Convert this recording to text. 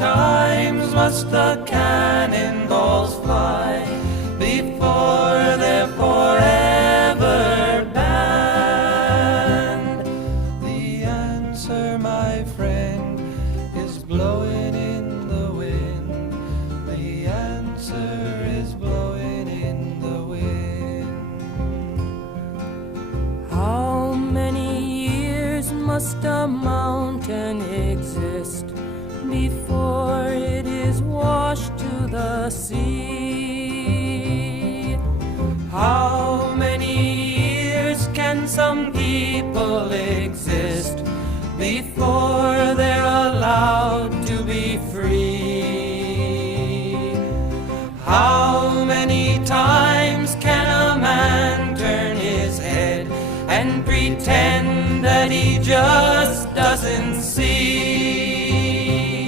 times must the cannonballs fly before they're forever banned? The answer, my friend, is blowing in the wind. The answer is blowing in the wind. How many years must a mountain exist before it is washed to the sea? How many years can some people exist before they're allowed to be free? How many times can a man turn his head and pretend that he just